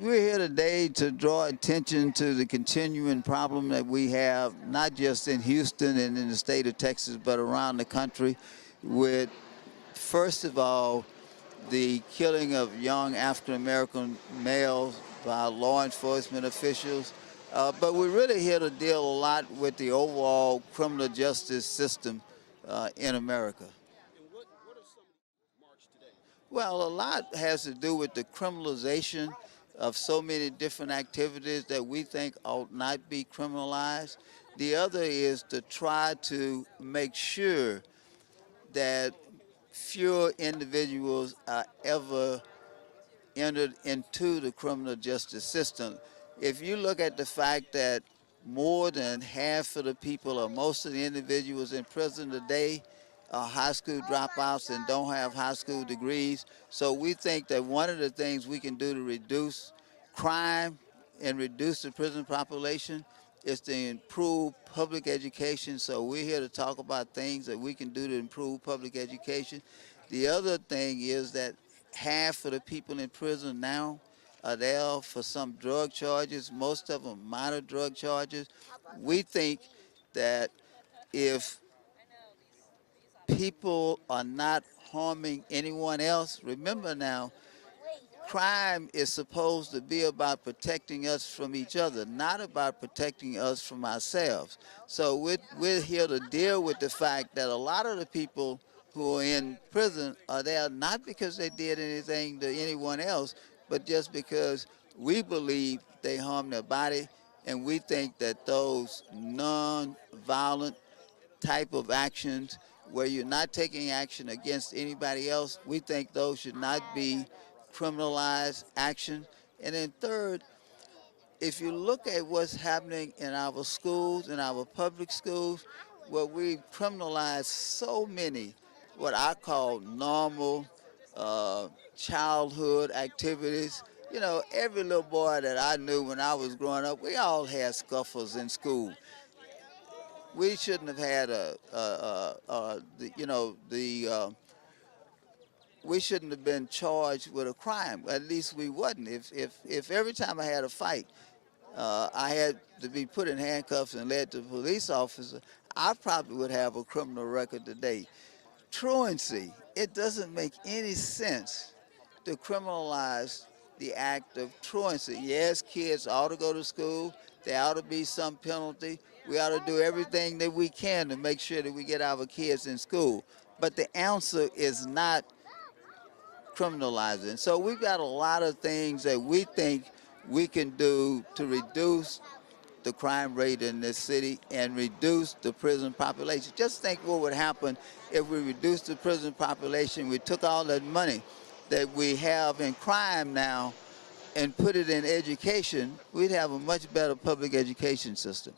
We're here today to draw attention to the continuing problem that we have, not just in Houston and in the state of Texas, but around the country with, first of all, the killing of young African-American males by law enforcement officials. But we're really here to deal a lot with the overall criminal justice system in America. And what are some of the march today? Well, a lot has to do with the criminalization of so many different activities that we think ought not be criminalized. The other is to try to make sure that fewer individuals are ever entered into the criminal justice system. If you look at the fact that more than half of the people or most of the individuals in prison today are high school dropouts and don't have high school degrees. So we think that one of the things we can do to reduce crime and reduce the prison population is to improve public education. So we're here to talk about things that we can do to improve public education. The other thing is that half of the people in prison now are there for some drug charges, most of them minor drug charges. We think that if people are not harming anyone else, remember now, crime is supposed to be about protecting us from each other, not about protecting us from ourselves. So we're here to deal with the fact that a lot of the people who are in prison are there not because they did anything to anyone else, but just because we believe they harm their body, and we think that those non-violent type of actions where you're not taking action against anybody else, we think those should not be criminalized action. And then third, if you look at what's happening in our schools, in our public schools, where we criminalize so many what I call normal childhood activities. You know, every little boy that I knew when I was growing up, we all had scuffles in school. We shouldn't have had we shouldn't have been charged with a crime. At least we wasn't. If every time I had a fight, I had to be put in handcuffs and led to a police officer, I probably would have a criminal record today. Truancy, it doesn't make any sense to criminalize the act of truancy. Yes, kids ought to go to school. There ought to be some penalty. We ought to do everything that we can to make sure that we get our kids in school. But the answer is not criminalizing. So we've got a lot of things that we think we can do to reduce the crime rate in this city and reduce the prison population. Just think what would happen if we reduced the prison population, we took all that money that we have in crime now and put it in education, we'd have a much better public education system.